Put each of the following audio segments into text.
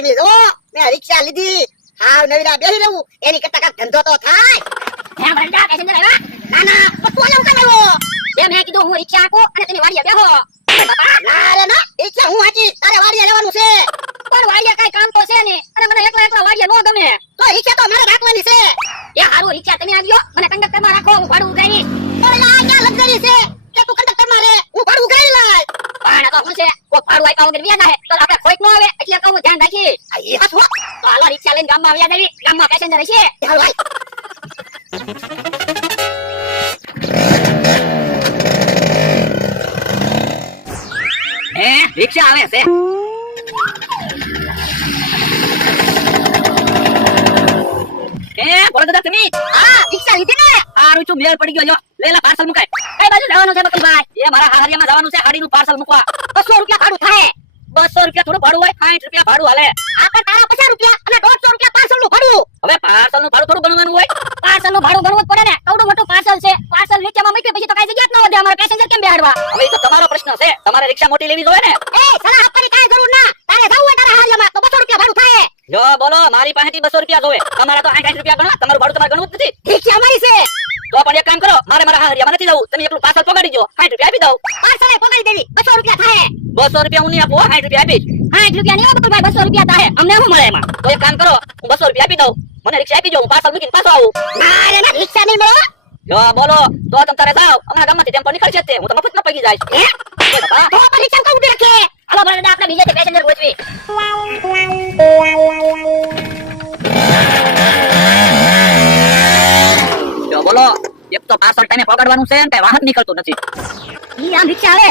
તમે જો મે રિક્ષા લીધી હાવ નવીરા બેહી રહું એની કરતા કાક ધંધો તો થાય હે ભરડા પેસેન્જર આવ્યા ના ના તો તું આવું કેમ આવ્યો બે મેં કીધું હું રિક્ષા આકું અને તેની વાડીએ બેહો બાપા ના રે ના રિક્ષા હું હાચી તારે વાડીએ લેવાનું છે પણ વાડીએ કાઈ કામ તો છે ને અને મને એકલા એકલા વાડીએ નો ગમે તો રિક્ષા તો મારે રાખવાની છે એ હારું રિક્ષા તમે આવ્યો મને કંડક્ટર માં રાખો હું ભાડું ઉઘરાવી ઓલા ક્યાં લક્ઝરી છે કે તું કંડક્ટર માં રે હું ભાડું ઉઘરાવી લાય પણ તો હું છે કોઈ ભાડું આપ્યા વગર વ્યા જાહે તો આપણે કોઈક નો આવે એટલે કહું ધ્યાન રાખી એ હસ હો તો હાલો રિક્ષા લઈને ગામમાં વ્યા જાવી ગામમાં પેસેન્જર હશે હાલ ભાઈ રિક્ષા આવે છે બોલો દાદા તમે રિક્ષા લીધી ને હારું છું મેળ પડી ગયો જો લેલા પાર્સલ મુકાય કઈ બાજુ જવાનું છે બકલભાઈ એ મારા હારિયામાં જવાનું છે ગાડીનું પાર્સલ મુકવા 200 રૂપિયા ભાડું થાય 200 રૂપિયા થોડું ભાડું હોય 60 રૂપિયા ભાડું હાલે આ પણ તારા 50 રૂપિયા અને 150 રૂપિયા પાર્સલ નું ભાડું હવે પાર્સલ નું ભાડું થોડું ગણવાનું હોય પાર્સલ નું ભાડું ગણવું જ પડે ને કવડું મોટું પાર્સલ છે પાર્સલ નીચેમાં મૂકી પછી તો કઈ જગ્યા જ ન વધે અમારા પેસેન્જર કેમ બેહાડવા હવે એ તો તમારો પ્રશ્ન છે તમારે રિક્ષા મોટી લેવી જોઈએ ને એ સલાહ આપવાની કાઈ જરૂર ના તારે જાવું હોય તારા હારિયામાં તો 200 રૂપિયા ભાડું થાય જો બોલો મારી પાસેથી 200 રૂપિયા જોવે તમારા તો 60 રૂપિયા ગણો તમારું ભાડું તમારે ગણવું જ નથી રિક્ષા અમારી છે તો પણ એક કામ કરો મારા હારિયામાં નથી જવું તમે એકલું પાર્સલ પગાડી જો 60 રૂપિયા આપી દઉં પાર્સલ પગાડી દેવી 200 રૂપિયા થાય 200 રૂપિયા હું નહીં આપું 60 રૂપિયા આપીશ 60 રૂપિયા નહીં આપું ભાઈ 200 રૂપિયા થાય અમને શું મળે એમાં તો એક કામ કરો હું 200 રૂપિયા આપી દઉં મને રિક્ષા આપી જો હું પાર્સલ મૂકીને પાછો આવું ના રે ના રિક્ષા નહીં મળે જો બોલો તો તમ તારે જાવ અમારા ગામમાંથી ટેમ્પો નીકળશે તે હું તો મફતમાં પગી જઈશ હે તો પણ રિક્ષા કોણ ઉડી રાખે હાલો બરાબર આપણે બીજે પેસેન્જર ગોઠવી જો બોલો એક તો પાર્સલ ટાઈમે પકડવાનું છે ને વાહન નીકળતું નથી ઈ આમ રિક્ષા આવે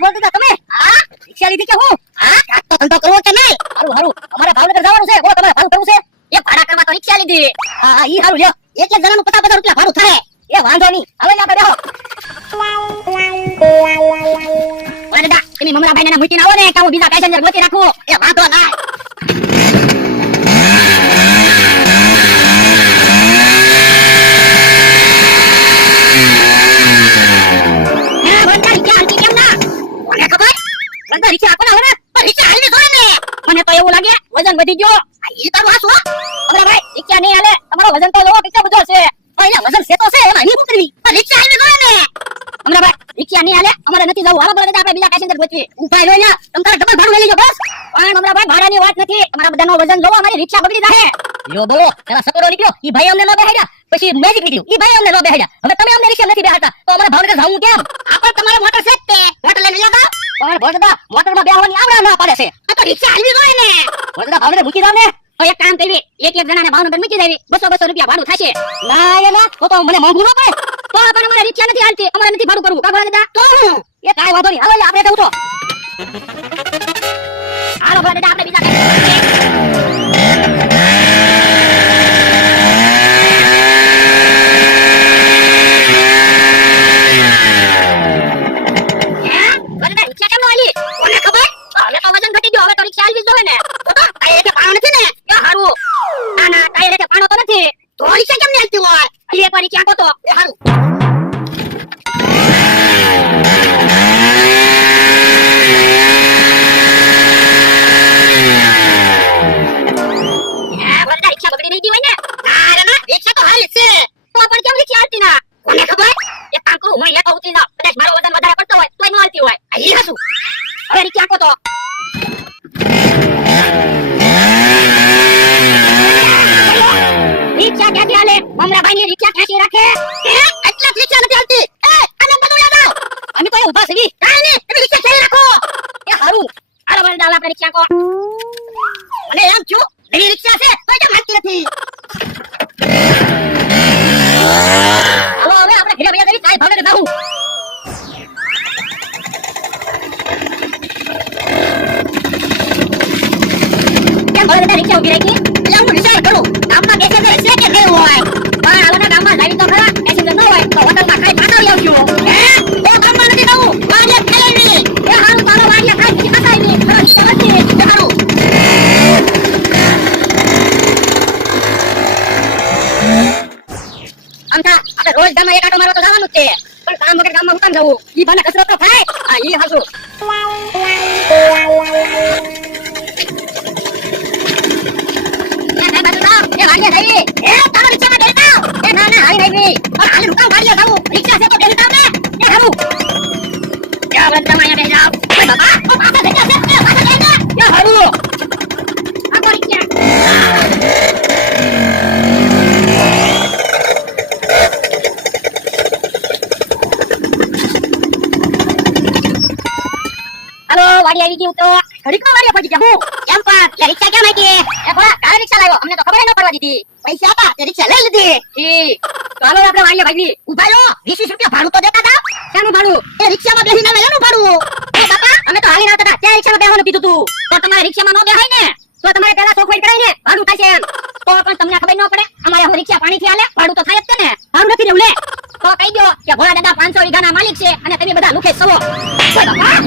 બોલતા તમે હા રિક્ષા લીધી કે હું હા કાક તો ધંધો કરવો કે નહીં હારું હારું અમારે ભાવનગર જવાનું છે બોલો તમારે ભાડું કરવું છે એ ભાડા કરવા તો રિક્ષા લીધી હા ઈ હારું લ્યો એક એક જણાનું 50 રૂપિયા ભાડું થાય એ વાંધો નહીં હવે આપણે બેહો ઓય દાદા તમે મમરાભાઈને મૂકીને આવો ને કે હું બીજા પેસેન્જર ગોતી રાખું એ વાંધો ના મને તો એવું લાગે વજન વધી ગયો ઈ તો વાસ હો અરે ભાઈ રિક્ષા નહીં હાલે તમારો વજન તો લોવો કેટલો બધો છે અહીંયા વજન છે તો છે એમાં નહીં ઉતરવી રિક્ષા આવી ગયો ને અમરા ભાઈ રિક્ષા નહીં હાલે અમારે નથી જવું હાલો બરાબર આપણે બીજા પેસેન્જર ગોતવી ઉભા રહ્યો યા તમ તારે ડબલ ભાડું લઈ લેજો બસ પણ અમરા ભાઈ ભાડાની વાત નથી અમારા બધાનો વજન જોવો અમારી રિક્ષા બગડી જાહે યો બોલો તેરા સકોડો નીકળ્યો ઈ ભાઈ અમને નો બેહાડ્યા પછી મેજિક નીકળ્યું ઈ ભાઈ અમને નો બેહાડ્યા હવે તમે અમને રિક્ષા નથી બેહાડતા તો અમારે ભાવનગર જાવું કેમ આપણે તમારે મોટર છે તે મોટર લઈને જાવ પણ ભોળદા મોટરમાં બેહવાની આવડા ના પડે છે આ તો રિક્ષા હાલવી જોઈએ ને ભોળદા ભાવનગર મૂકી દાવ ને તો એક કામ કરી એક જણાને ભાવનગર મૂકી દેવી 200 રૂપિયા ભાડું થશે ના એ ના તો મને મોંઘું ન પડે તો પણ અમારે રિક્ષા નથી હાલતી અમારે નથી ભાડું કરવું કા ભોળદા તો એ કાઈ વાંધો નહીં હાલો આપણે જવું તો હાલો ભોળદા આપણે બીજા રોજ ગામમાં એક આટો મારવા તો જવાનું જ છે પણ કામ વગર ગામમાં હું કામ જવું ઈ બને કસરત તો થાય આ ઈ હાસુ એ બાજુ જાવ એ વાડીએ જઈ એ તારો રિક્ષામાં બેસી જાવ એ ના ના હાલી નહીં હાલી રૂકાવ વાડીએ જાવ રિક્ષા છે તો બેસી જાવ ને એ હાલું ક્યાં વળતા માં અહીંયા બેસી જાવ ઓય બાબા ઓ પાછા જઈ જશે એ પાછા જઈ ને એ હાલું આ તો રિક્ષા વાડી આવી ગઈ તો ઘડીકમાં વાડીએ પહોંચી જાઉં કેમ પણ એ રિક્ષા કેમ આવી એ ભલા કાલે રિક્ષા લાવ્યો અમને તો ખબર ન પડવા દીધી પૈસા આપા તે રિક્ષા લઈ લીધી ઈ ચાલો આપણે વાડીએ ભાગી ઉભા લો 20 રૂપિયા ભાડું તો દેતા હતા શાનું ભાડું એ રિક્ષામાં બેસીને લેવાનું ભાડું એ બાપા અમે તો હાલી ના હતા ત્યાં રિક્ષામાં બેસવાનું કીધું તું તો તમારે રિક્ષામાં ન બેહાય ને તો તમારે પહેલા ચોખવટ કરાઈને ભાડું થાય છે એમ તો પણ તમને ખબર ન પડે અમારે હું રિક્ષા પાણીથી હાલે ભાડું તો થાય જ છે ને ભાડું નથી દેવું લે તો કહી દો કે ભોળા દાદા 500 વીઘાના માલિક છે અને તમે બધા લુખે સવો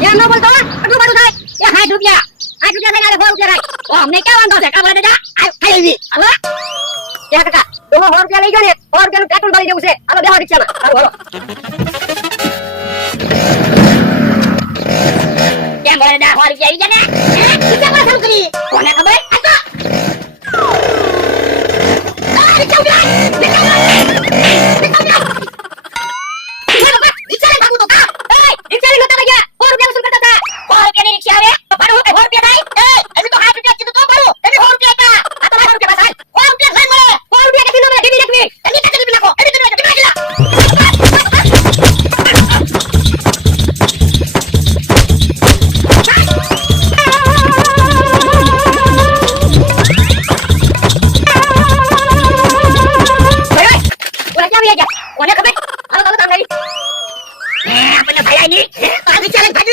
એમ ન બોલતો આટલું બધું થાય એ 60 રૂપિયા 8 રૂપિયા થઈને 100 રૂપિયા થાય તો અમને ક્યાં વાંધો છે કા ભોળા દાદા ખાઈ લેવી હાલો ક્યાં કાકા તો 100 રૂપિયા લઈ ગયો ને 100 રૂપિયાનું પેટ્રોલ ભરી દેવું છે હાલો બેહો રિક્ષામાં હાલો હાલો કેમ ભોળા દાદા 100 રૂપિયા આવી ગયા ને રિક્ષામાં શરૂ કરી કોને ખબર આ તો રિક્ષા ઉભી કોને ખબર હાલો હાલો કામ કરી આપણને ભાઈ આઈ ની આ રિક્ષા લઈને ભાગી